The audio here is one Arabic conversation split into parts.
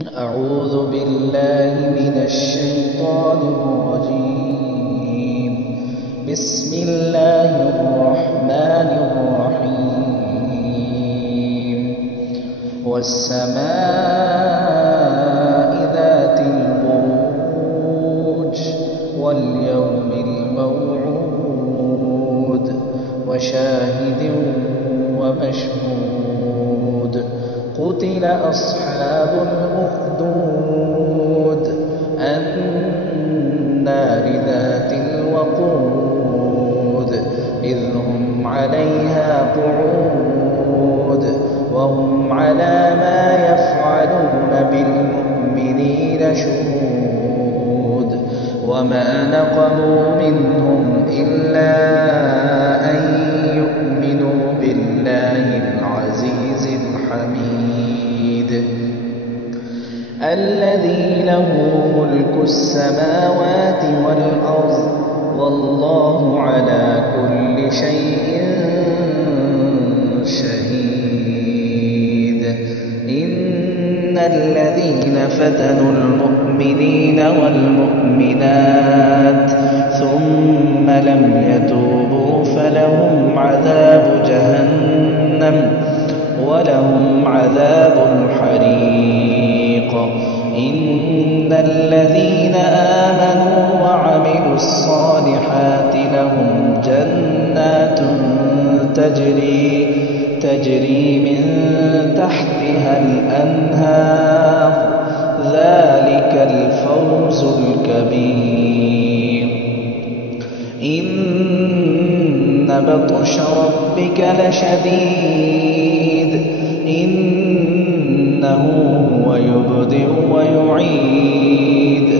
أعوذ بالله من الشيطان الرجيم. بسم الله الرحمن الرحيم. والسماء ذات البروج واليوم الموعود وشاهد ومشهود. قتل أصحاب الأخدود النار ذات الوقود إذ هم عليها قعود وهم على ما يفعلون بالمؤمنين شهود. وما نقموا منهم إلا أن يؤمنوا بالله العزيز الحميد الذي له ملك السماوات والأرض والله على كل شيء شهيد. إن الذين فتنوا المؤمنين والمؤمنات ثم لم يتوبوا فلهم عذاب جهنم ولهم عذاب الحريق. إن الذين آمنوا وعملوا الصالحات لهم جنات تجري من تحتها الأنهار ذلك الفوز الكبير. إن بطش ربك لشديد إنه هو يبدئ ويعيد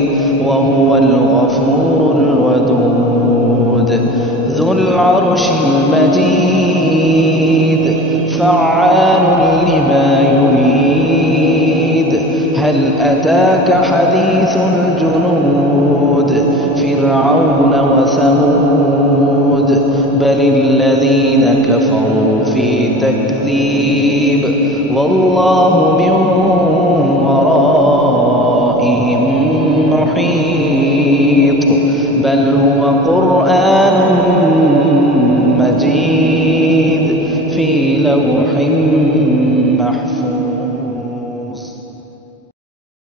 وهو الغفور الودود ذو العرش المجيد فعال لما يريد. هل أتاك حديث الجنود فرعون وثمود بل الذين كفروا في تكذيب والله من ورائهم محيط. بل هو قرآن مجيد في لوح